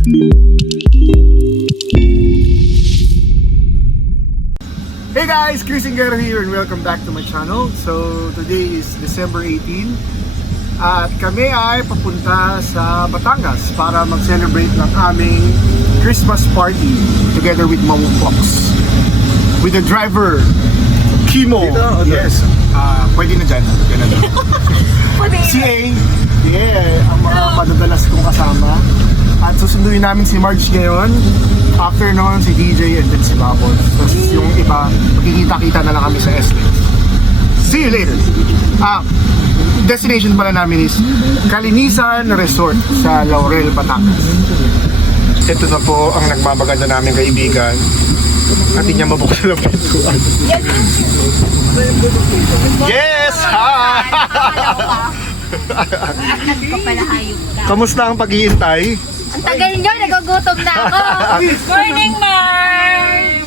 Hey guys, Chris Ingero here and welcome back to my channel. So today is December 18 at kami ay papunta sa Batangas para mag-celebrate ng aming Christmas party together with Mamu Fox. With the driver, Kimo. Yes, pwede na dyan. Si A, yeah, ang mga madadalas kong kasama. At susunduin namin si Marge ngayon. After noon, si DJ and then si Babon. Tapos yung iba, magkikita-kita na lang kami sa SD. See you later! Destination pala namin is Kalinisan Resort sa Laurel, Batangas. Ito na po ang nagmamaganda namin kaibigan. At hindi niya mabuksan ang pintuan. Yes! Hi! Kamusta ang pag-iintay? Ang tagal nyo, nagugutom na ako. Morning, Mars!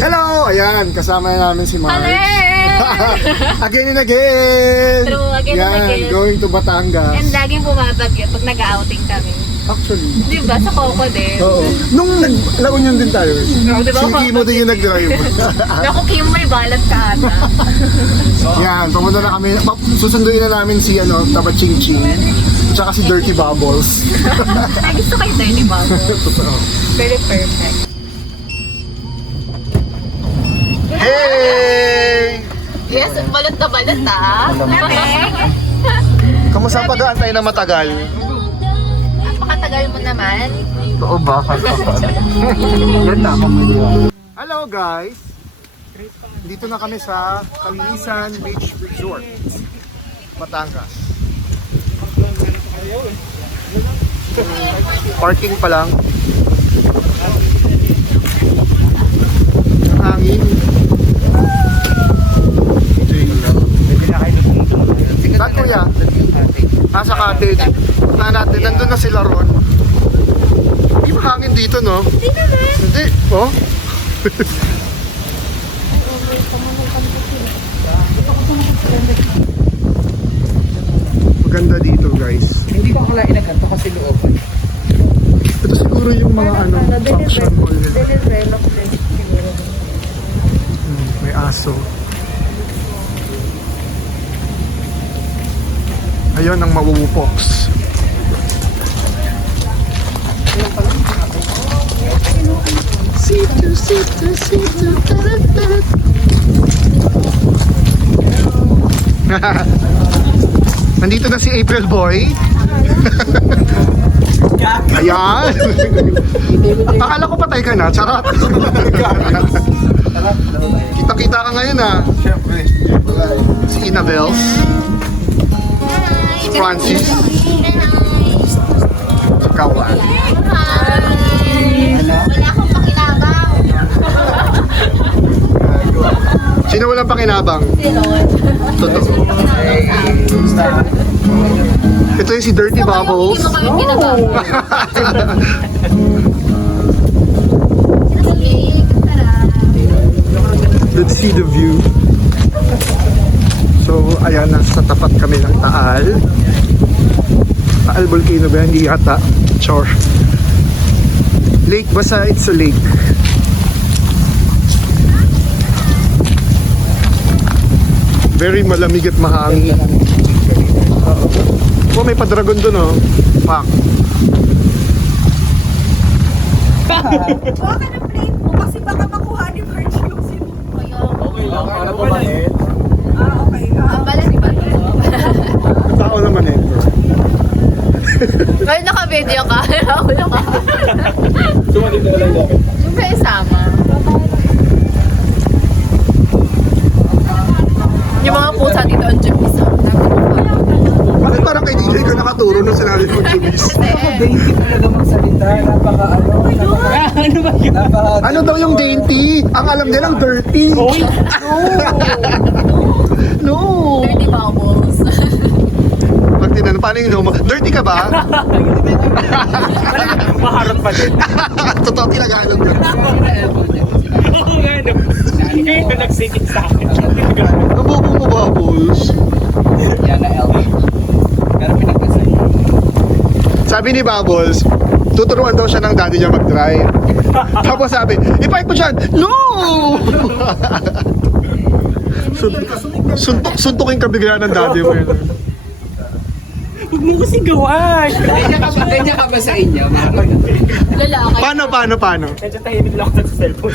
Hello! Ayan, kasama na namin si Marge. Hello! Again and again! True, again and again. Going to Batangas. And laging bumabagyo pag nag-outing kami. Actually. Di ba? Sa Coco din. Oo. Nung nag-La Union din tayo. Di ba? Si Kimo din yung nag-drive. Naku, Kim, may balat ka ata. Yan, pumunta na kami. Susunduin na namin si Taba Ching Ching. Tsaka si Dirty Bubbles. Ay, gusto kayo Dirty Bubbles. Totoo. Very perfect. Hey! Yes, balot na balot Lamig. Kamusta ang pag-aantay na matagal? Napakatagal mo naman. Oo ba? Yan na, hello guys! Dito na kami sa Kalinisan Beach Resort, Batangas. Parking pa lang. Hangin. Saan kuya? Nasa cottage. Punta natin. Nandun na sila ron. Hindi mahangin dito, no? Hindi naman. Hindi. Oh? Maganda dito, guys. Hindi ko akalain na ganito kasi looban. Ito siguro yung mga function hall nila. Develop din siguro. May aso. Ayun ang mawupoks. Situ. Nandito na si April Boy. Ayan. Akala ko patay ka na. Charot. Kita-kita ka ngayon Siyempre. Si Inabels. Si Francis. Si Kawan. Wala akong pakinabang. Sino walang pakinabang? Si Ron. Totoo. Ito yung si Dirty Bubbles. Hindi mo kami kinabang. Let's see the view. So, ayan, nasa tapat kami ng Taal. Taal Volcano ba? Hindi yata. Chor. Lake, basta it's a lake. Very malamig at mahangin. Oh, may pa-dragon dun, oh. Pak. Baka na plate mo kasi baka makuha ni Marge yung sino. Okay lang, para pumalit. Okay. Ang balas ba ito? Tao naman ito. Kaya naka-video ka. Nakaulo ka. Sumalit na lang dapat. Yung sa isama. Yung mga pusa dito ang jubisa. Bakit parang kay DJ ka nakaturo nung sinabi mo Jubis? Dainty talaga magsalita. Ano ba yun? Ano daw yung dainty? Ang alam nilang dirty. No. Dirty Bubbles. Pag tinanong, paano yung dirty ka ba? Maharap pa din. Totoo Tagalog. Oo nga, no. Kayo na nagsigit sa akin. Ang bobo mo, Bubbles. Yan na L. Pero pinagkasan. Sabi ni Bubbles, tuturuan daw siya ng daddy niya mag-drive. Tapos sabi, ipark mo siya. No! Suntukin ka bigla ng daddy mo yun. Huwag mo kasi gawan. Ganyan ka ba sa inyo? Lalaki. Paano? Medyo tahimik lang ako sa cellphone.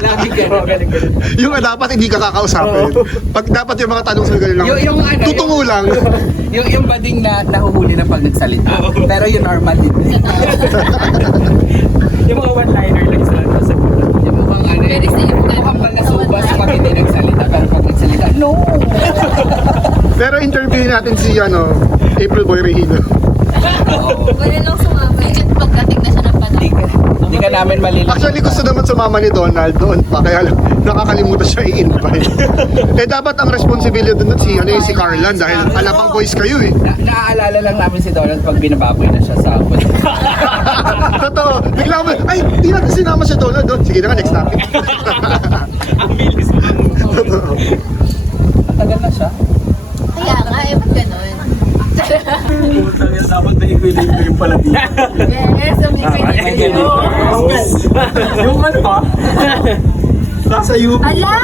Lagi gano'n. Ganun. Yung dapat hindi ka kakausapin. Pag dapat yung mga tanong sa'yo ganun lang. Yung ano, Tutungo lang. Yung bading na nahuhuli na pag nagsalita. Pero yung normal din. Yung mga one-liner lang sa Yung mukhang ano, Very safe. mukhang palasubas pag hindi nagsalita. Pero pag nagsalita, no! Pero interview natin si April Boy Regino. Wala lang sumama. Legit pagdating na siya ng panahon. Hindi ka namin malilito. Actually gusto naman sumama ni Donald doon pa. Kaya nakakalimutan siya i-invite. Dapat ang responsibility doon si Carlan dahil alapang boys kayo eh. Naaalala lang namin si Donald pag binababoy na siya sa bus. Totoo. Bigla mo, ay, di natin sinama si Donald doon. Sige na nga, next topic. Ang bilis mo. Totoo. Tagal na siya. Kaya nga, ba't ganun? Dapat na equilibrium pala dito. Yes, ang Yung ano pa? Nasa UP. Ala!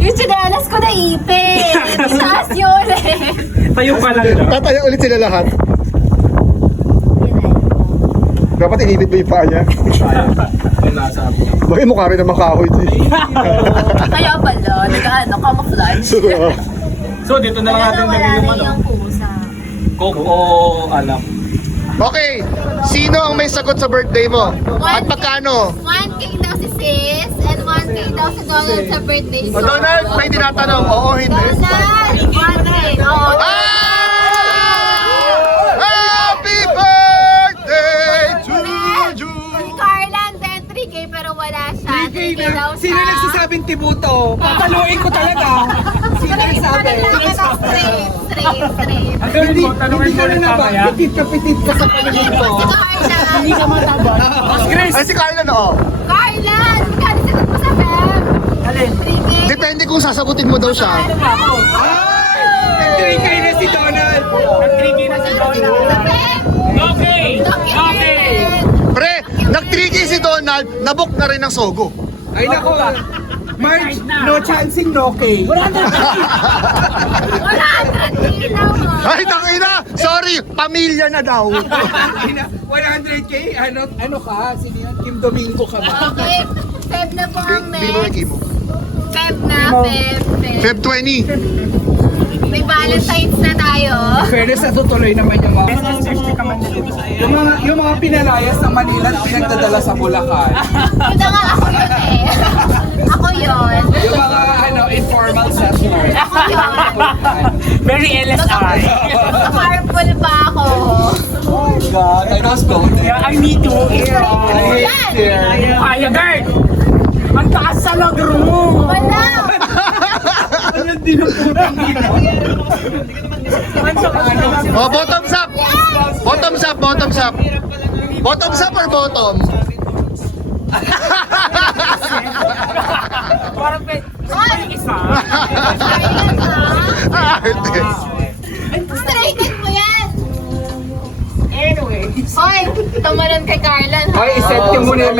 Yung chinelas ko na ipin! Taas yun eh! Tayo ka lang na. Tatayo ulit sila lahat. Dapat inibit mo yung paa niya. Ay, nasa apo. Bakit mukha rin naman kahoy ito eh. Kaya pala, camouflage. So, dito na lang natin Wala lagay yung na ano. yung pusa. Coke o alam. Okay, sino ang may sagot sa birthday mo? At magkano? 1K daw si sis, and 1K daw si Donald sa birthday. O Donald, may tinatanong, oo hindi. Donald, 1K. Oo. Happy birthday to you! Si Carlan, then 3K pero wala siya. 3K daw siya. Sino nagsasabing tibuto? Papaluin ko talaga. Sino nagsabi? Straight. Hindi ka rin na ba? Pitit ka sa paligid ko. Si Carlan. Hindi ka Ay, si Carla na Carlan, magkano sagot mo sa Feb? Alin? 3K. Depende kung sasagutin mo daw siya. Nag-3K na si Donald. Nag-3K na si Donald. Okay! Okay! Pre, nag-3K si Donald, nabook na rin ng Sogo. Ay nako. Marge, no chancing, no K. 100K naman. Ay, tangina! Sorry, pamilya na daw. 100K? Ano ka? Sino yan? Kim Domingo ka ba? Okay, Feb na po ang Bino next. mo. Feb na, Feb. Feb 20. May Valentine's na tayo. Fairness, natutuloy naman yung mga... Yung mga pinalayas ng Manila na pinagdadala sa Bulacan. Yun na nga ako yun eh. Ako yun. Yung mga informal sessions. Ako yun. Very LSI. Carpool pa ako. Oh my God, I was going there. I need to hear. I hate there. Kaya, guard! Ang taas sa lagro mo! Wala. Oh, bottoms up! Bottoms up, bottoms up! Bottoms up or bottom? Parang isa. Hindi. Straighten mo yan. Anyway. Hoy, tumalon kay Carlan. ha? Ay, iset niyo muna yung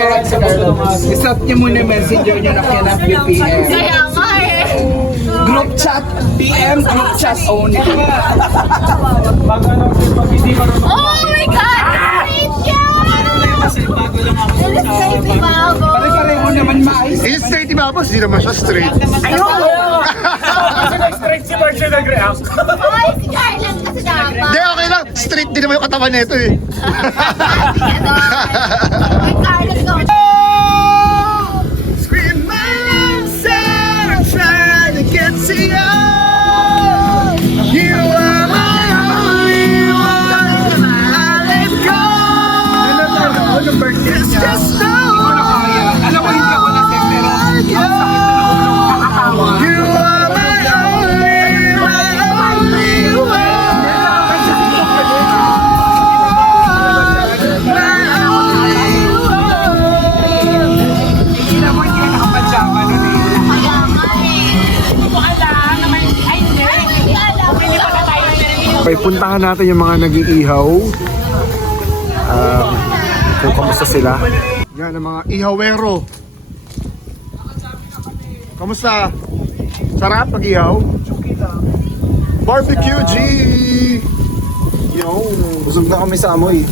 iset niyo muna yung messenger niyo na kinap yung PM. Kaya nga eh. Group chat, PM, group chat only. Pag hindi mo Oh my God! Straight yan! Straight si Bago. Pare-pareho naman maayos. Is straight ni Babos, hindi naman siya straight. ayoko! Kasi nag-straight si Marcia nag-react. Hoy, si Carlan kasi dapat. Hindi, okay lang. Straight din naman yung katawan nito eh. Kay Carlan go. Scream inside, I'm trying to get to you. You are my only one. I let go. It's just so Alam mo, hindi ako lasing, pero ang sakit na nakakatawa. you are my only one. Hindi naman hindi ka nakapadyama nun eh. Kaya nga eh. Ay, hindi. Hindi alam. Okay, puntahan natin yung mga nag-iihaw. kung kamusta sila. Yan ang mga ihawero. Kamusta? Sarap pag-ihaw? Barbecue G! Yo! Busog na kami sa amoy.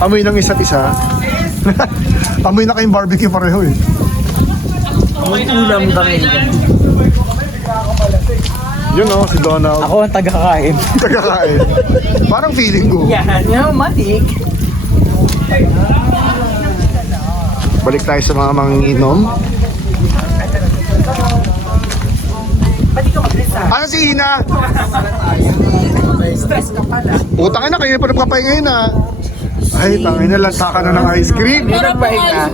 Amoy ng isa't isa. Amoy na kayong barbecue pareho eh. Ulam kami. Yun o, si Donald. Ako ang taga-kain. Tagakain. Parang feeling ko. Yan, matik. Balik tayo sa mga manginginom. Ano si Ina? Stress ka pala. Utangin na, kayo pa nagpapahinga yun ah. Ay, tangin na, lanta ka na ng ice cream. Hindi nagpahinga.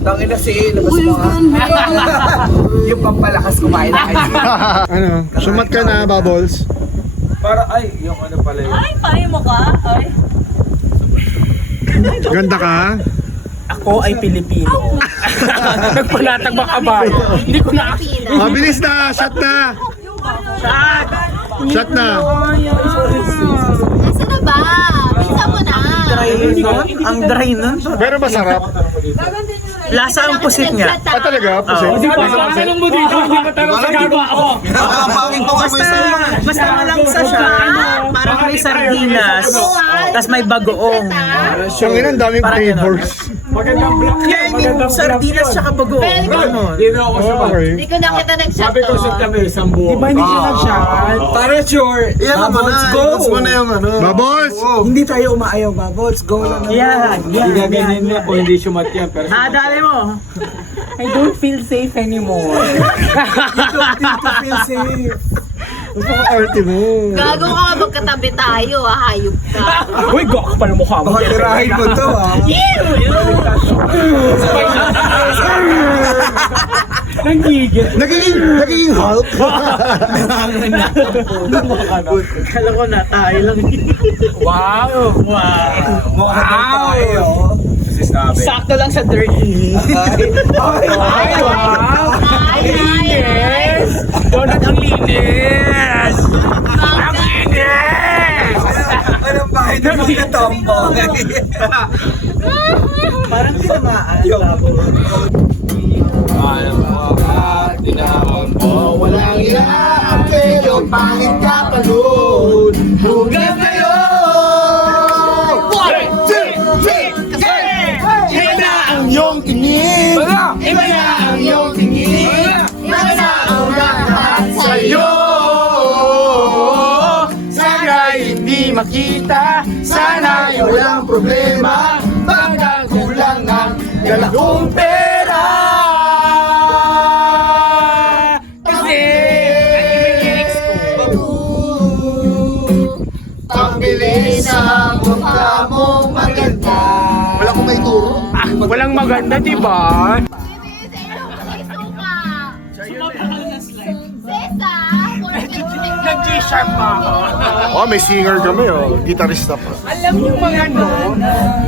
Tangin na si labas mo nga. Yung pampalakas kumain na kayo. Ano? Sumat ka na, Bubbles. Para ay, yung ano pala yun. Ay, pahay mo ka. Ay. Ganda ka? Ako ay Pilipino. Nagpalatag makabay. Hindi ko na Mabilis na! Shot na! Shot na! Nasa na ba? Bisa mo na. Ang dry nun. Pero masarap. Lasa ang pusit niya. Ah, talaga? Pusit? Tanong mo dito, hindi ka tanong sa gawa ako. Basta malangsa siya. Parang may sardinas. Tapos may bagoong. Ang ina, ang daming flavors. Magandang black. Yeah, I mean, sardinas tsaka bagoong. Ganon. Hindi na ako Okay. Hindi ko na kita nag-shot Sabi ko sa kami, isang buo. Diba hindi siya nag-shot? Para sure. Yan naman na. Go. Bubbles! Hindi tayo umaayaw, Bubbles. Go lang. Yan. Hindi gaganyan niya kung hindi sumat yan. Pero Dali mo. I don't feel safe anymore. feel safe. Napaka-arte mo. Gago ka, magkatabi tayo, hayop ka. Uy, gawak pa ng mukha mo. Tirahin mo to, ha? Nanggigil. Nagiging Hulk. Kala ko na tayo lang. Wow. Wow. Sakto lang sa dirty. Ay, wow. Ay, Linis. Donut ang linis. Ang linis. Anong bahay na mga tombo? Parang tinamaan. Walang inaapelo, pangit ka palun. Hugas kayo! 1, 2, 3, iba na ang iyong tingin. Iba na ang iyong tingin. Iba na ang lahat sa'yo. Sana hindi makita, sana walang problema. Baka kulang ang dala kong pera. Pambili sa mukha mong maganda. Wala kong may turo. Walang maganda, di ba? Nag-G-sharp pa ako. Oh, may singer kami oh. Gitarista pa. Alam niyo mga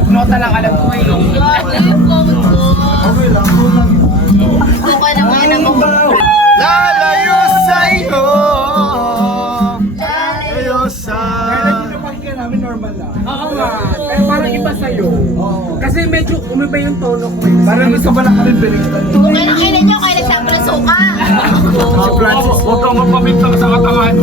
nota lang alam ko eh. Lalayo sa iyo. Lalayo sa... Pakinggan namin normal lang. Oo nga. Pero parang iba sa'yo. Kasi medyo umiba yung tono ko eh. Parang gusto ba lang kami beritan? Kung kailan nyo, kailan siya prasuka. Francis, huwag kang mapamintang sa katangan.